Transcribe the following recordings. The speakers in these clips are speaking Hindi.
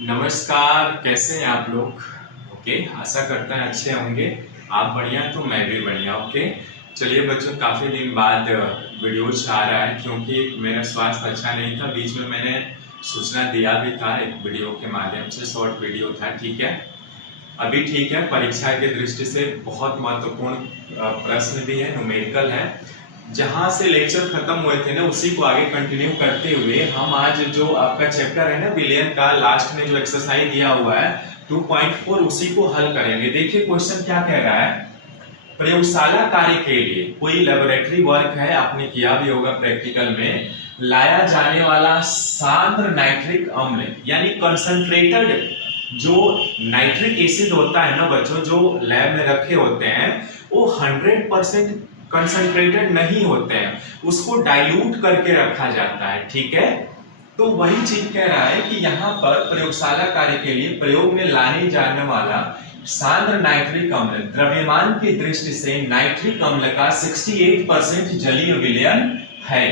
नमस्कार, कैसे हैं आप लोग। ओके, आशा करते हैं अच्छे होंगे। आप बढ़िया तो मैं भी बढ़िया। ओके, चलिए बच्चों, काफ़ी दिन बाद वीडियोज आ रहा है क्योंकि मेरा स्वास्थ्य अच्छा नहीं था। बीच में मैंने सूचना दिया भी था एक वीडियो के माध्यम से, शॉर्ट वीडियो था। ठीक है, अभी ठीक है। परीक्षा की दृष्टि से बहुत महत्वपूर्ण प्रश्न भी है, न्यूमेरिकल है। जहां से लेक्चर खत्म हुए थे ना, उसी को आगे कंटिन्यू करते हुए हम आज जो आपका चैप्टर है ना विलियन का, लास्ट में जो एक्सरसाइज दिया हुआ है 2.4, उसी को हल करेंगे। देखिए क्वेश्चन क्या कह रहा है। प्रयोगशाला कार्य के लिए कोई लेबोरेटरी वर्क है, आपने किया भी होगा प्रैक्टिकल में। लाया जाने वाला सांद्र नाइट्रिक अम्ल यानी कंसंट्रेटेड जो नाइट्रिक एसिड होता है ना बच्चों, जो लैब में रखे होते हैं, वो 100% कंसंट्रेटेड नहीं होते हैं, उसको डाइल्यूट करके रखा जाता है। ठीक है, तो वही चीज कह रहा है कि यहाँ पर प्रयोगशाला कार्य के लिए प्रयोग में लाने जाने वाला सांद्र नाइट्रिक अम्ल, द्रव्यमान की दृष्टि से नाइट्रिक अम्ल का 68% जलीय विलयन है।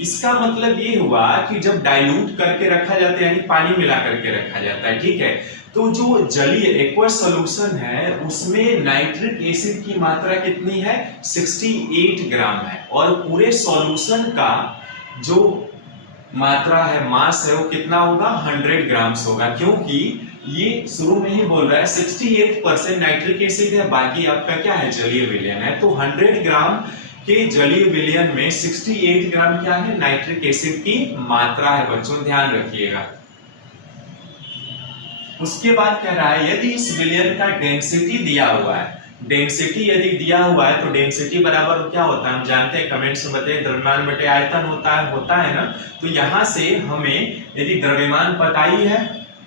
इसका मतलब ये हुआ कि जब डाइल्यूट करके रखा जाता है यानी पानी मिला करके रखा जाता है, ठीक है, तो जो जलीय एक्वस सॉल्यूशन है उसमें नाइट्रिक एसिड की मात्रा कितनी है, 68 ग्राम है। और पूरे सॉल्यूशन का जो मात्रा है, मास है, वो कितना होगा, 100 ग्राम्स होगा। क्योंकि ये शुरू में ही बोल रहा है 68% नाइट्रिक एसिड है, बाकी आपका क्या है, जलीय विलयन है। तो 100 ग्राम के जलीय विलयन में 68 ग्राम क्या है, नाइट्रिक एसिड की मात्रा है। बच्चों ध्यान रखिएगा। उसके बाद कह रहा है यदि इस विलयन का डेंसिटी दिया हुआ है, डेंसिटी यदि दिया हुआ है तो डेंसिटी बराबर क्या होता है, हम जानते हैं, कमेंट्स में बताइए, द्रव्यमान बटे आयतन होता है ना। तो यहां से हमें यदि द्रव्यमान पता ही है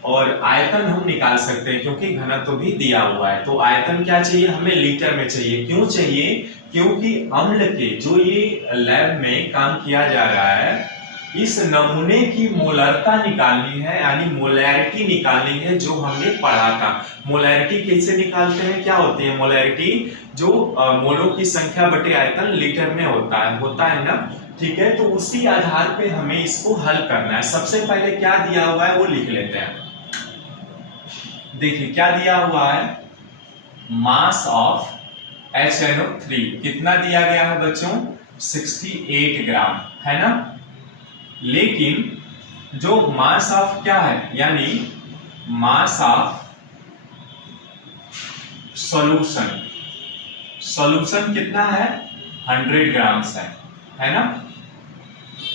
और आयतन हम निकाल सकते हैं क्योंकि घनत्व भी दिया हुआ है। तो आयतन क्या चाहिए, हमें लीटर में चाहिए। क्यों चाहिए, क्योंकि अम्ल के जो ये लैब में काम किया जा रहा है, इस नमूने की मोलरता निकालनी है, यानी मोलैरिटी निकालनी है, जो हमने पढ़ा था। मोलैरिटी कैसे निकालते हैं, क्या होती है मोलैरिटी, जो मोलों की संख्या बटे आयतन लीटर में होता है ना। ठीक है, तो उसी आधार पे हमें इसको हल करना है। सबसे पहले क्या दिया हुआ है वो लिख लेते हैं। देखिए क्या दिया हुआ है, मास ऑफ HNO3 कितना दिया गया है बच्चों, 68 ग्राम है ना। लेकिन जो मास ऑफ क्या है, यानी मास ऑफ सॉल्यूशन कितना है, 100 ग्राम्स है ना।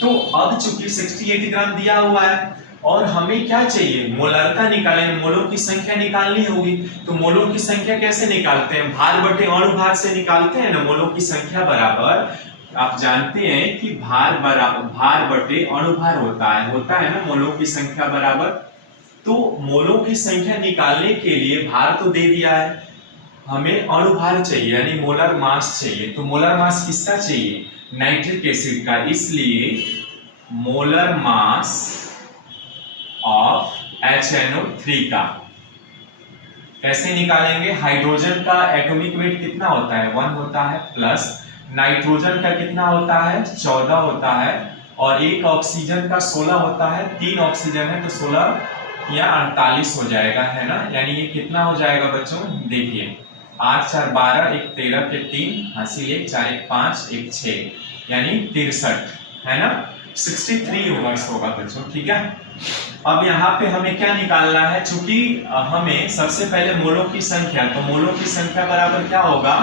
तो अब चूंकि 68 ग्राम दिया हुआ है और हमें क्या चाहिए, मोलरता निकालेंगे, मोलों की संख्या निकालनी होगी। तो मोलों की संख्या कैसे निकालते हैं, भार बटे अणुभार से निकालते हैं ना। मोलों की संख्या बराबर, आप जानते हैं कि भार बटे अणुभार होता है ना, मोलों की संख्या बराबर। तो मोलों की संख्या निकालने के लिए भार तो दे दिया है, हमें अणुभार चाहिए यानी मोलर मास चाहिए। तो मोलर मास किसका चाहिए, नाइट्रिक एसिड का, इसलिए मोलर मास ऑफ HNO3 का कैसे निकालेंगे, हाइड्रोजन का एटॉमिक वेट कितना होता है, 1 होता है, प्लस नाइट्रोजन का कितना होता है, 14 होता है, और एक ऑक्सीजन का 16 होता है। 3 ऑक्सीजन है तो 16 या 48 हो जाएगा, है ना। यानी ये कितना हो जाएगा बच्चों, देखिए 8 4 12, 1 13 के 3, हासिल 1 4 1 5 1 6, यानी 63 है ना। 63 यूनिट्स होगा बच्चों। ठीक है, अब यहाँ पे हमें क्या निकालना है, चूंकि हमें सबसे पहले मोलों की संख्या, तो मोलों की संख्या बराबर क्या होगा,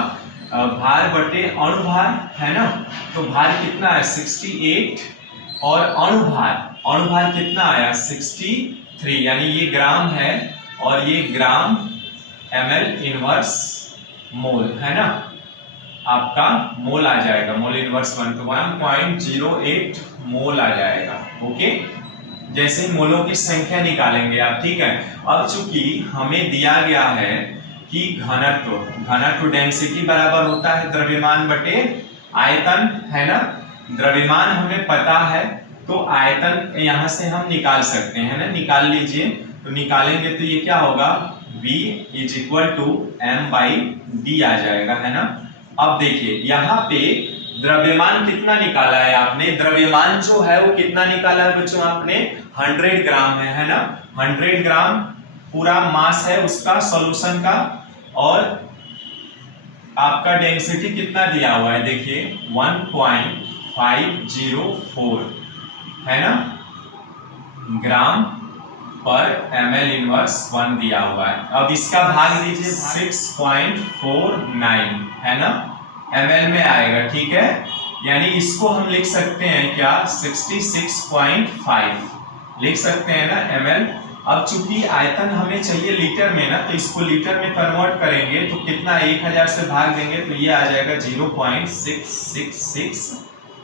भार बटे अणुभार है ना। तो भार कितना है, 68, और अणुभार कितना आया, 63, यानी ये ग्राम है और ये ग्राम ml इनवर्स मोल है ना। आपका मोल आ जाएगा, मोल इनवर्स 1 तो 1.08 मोल आ जाएगा। ओके, जैसे मोलों की संख्या निकालेंगे आप। ठीक है, अब चूंकि हमें दिया गया है कि घनत्व डेंसिटी बराबर होता है द्रव्यमान बटे आयतन है ना। द्रव्यमान हमें पता है तो आयतन यहां से हम निकाल सकते हैं ना, निकाल लीजिए। तो निकालेंगे तो ये क्या होगा, V = m/d आ जाएगा, है ना। अब देखिए यहाँ पे द्रव्यमान कितना निकाला है आपने, द्रव्यमान जो है वो कितना निकाला है बच्चों आपने, 100 ग्राम है ना। 100 ग्राम पूरा मास है उसका सॉल्यूशन का, और आपका डेंसिटी कितना दिया हुआ है देखिए 1.504 है ना ग्राम पर ml इनवर्स 1 दिया हुआ है। अब इसका भाग दीजिए 6.49 है ना ml में आएगा, ठीक है, यानी इसको हम लिख सकते हैं क्या 66.5 लिख सकते हैं ना ml। अब चूंकि आयतन हमें चाहिए लीटर में ना, तो इसको लीटर में कन्वर्ट करेंगे तो कितना 1000 से भाग देंगे तो ये आ जाएगा 0.666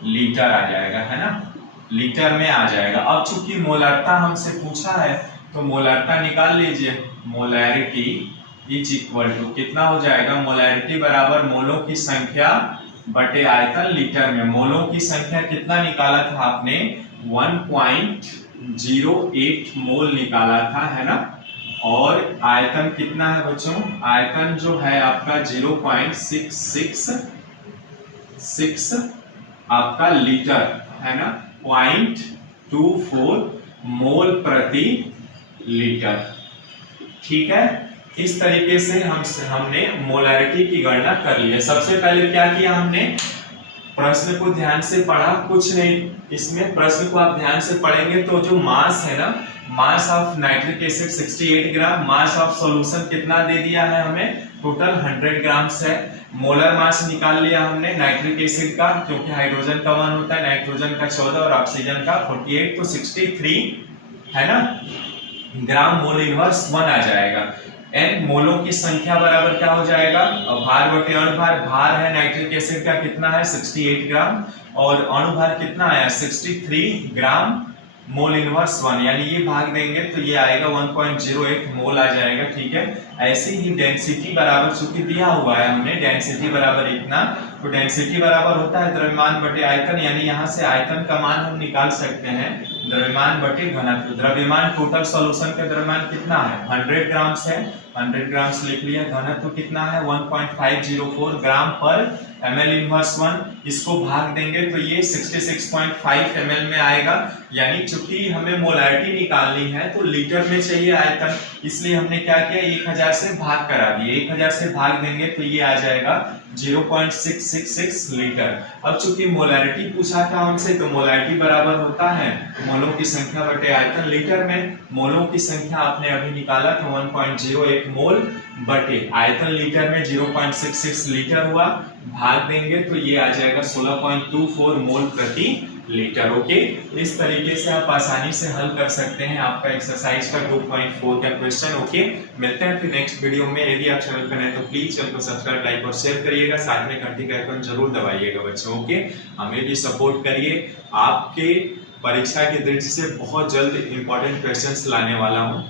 लीटर आ जाएगा, है ना, लीटर में आ जाएगा। अब चूंकि मोलरता हमसे पूछा है तो मोलरता निकाल लीजिए, मोलैरिटी इज इक्वल टू कितना हो जाएगा, मोलैरिटी बराबर मोलों की संख्या बटे आयतन लीटर में। मोलों की संख्या कितना निकाला था आपने 1.08 मोल निकाला था, है ना, और आयतन कितना है बच्चों, आयतन जो है आपका 0.666 आपका लीटर है ना, 0.24 मोल प्रति लीटर, ठीक है। इस तरीके से हमने मोलैरिटी की गणना कर ली है। सबसे पहले क्या किया हमने, प्रश्न को ध्यान से पढ़ा, कुछ नहीं इसमें, प्रश्न को आप ध्यान से पढ़ेंगे तो जो मास है ना, mass of nitric acid 68 gram, mass of solution कितना दे दिया है हमें, टोटल 100 ग्राम्स है। मोलर मास निकाल लिया हमने नाइट्रिक एसिड का, क्योंकि हाइड्रोजन का 1 होता है, नाइट्रोजन का 14 और ऑक्सीजन का 48, तो 63 है ना ग्राम मोल इनवर्स 1 आ जाएगा। एन मोलों की संख्या बराबर क्या हो जाएगा, भार बटे अणुभार, भार है नाइट्रिक एसिड का कितना है 68 ग्राम, और अणुभार कितना आया 63 ग्राम मोल इनवर्स 1, यानी ये भाग देंगे तो ये आएगा 1.08 मोल आ जाएगा, ठीक है। ऐसे ही डेंसिटी बराबर चूंकि दिया हुआ है हमने, डेंसिटी बराबर इतना, तो डेंसिटी बराबर होता है द्रव्यमान बटे आयतन, यानी यहाँ से आयतन का मान हम निकाल सकते हैं द्रव्यमान बटे घनत्व। द्रव्यमान टोटल सॉल्यूशन का द्रव्यमान कितना है 100 ग्राम्स है, 100 ग्राम्स लिख लिया। घनत्व कितना है 1.504 ग्राम पर ml इनवर्स 1, इसको भाग देंगे तो ये 66.5 ml में आएगा, यानी चूंकि हमें मोलैरिटी निकालनी है तो लीटर में चाहिए आयतन, इसलिए हमने क्या किया 1000 से भाग करा दिए, 1000 से भाग देंगे तो ये आ जाएगा 0.666 लीटर। अब चूंकि मोलैरिटी पूछा था हमसे तो मोलैरिटी बराबर होता है मोलों की संख्या बटे आयतन लीटर में। मोलों की संख्या आपने अभी निकाला था 1.08 मोल बटे आयतन लीटर में 0.66 लीटर हुआ, भाग देंगे तो ये आ जाएगा 16.24 मोल प्रति लीटर। ओके, इस तरीके से आप आसानी से हल कर सकते हैं आपका एक्सरसाइज का 2.4 का क्वेश्चन। ओके, मिलते हैं फिर नेक्स्ट वीडियो में। यदि आप चैनल पर नए तो प्लीज चैनल को सब्सक्राइब, लाइक और शेयर करिएगा, साथ में घंटी का आइकन जरूर दबाइएगा बच्चों। ओके, हमें भी सपोर्ट करिए, आपके परीक्षा की दृष्टि से बहुत जल्द इंपॉर्टेंट क्वेश्चंस लाने वाला हूँ,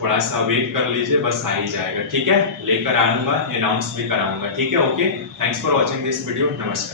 थोड़ा सा वेट कर लीजिए, बस आ ही जाएगा, ठीक है, लेकर आऊंगा, अनाउंस भी कराऊंगा, ठीक है। Okay, thanks for watching this video, नमस्कार।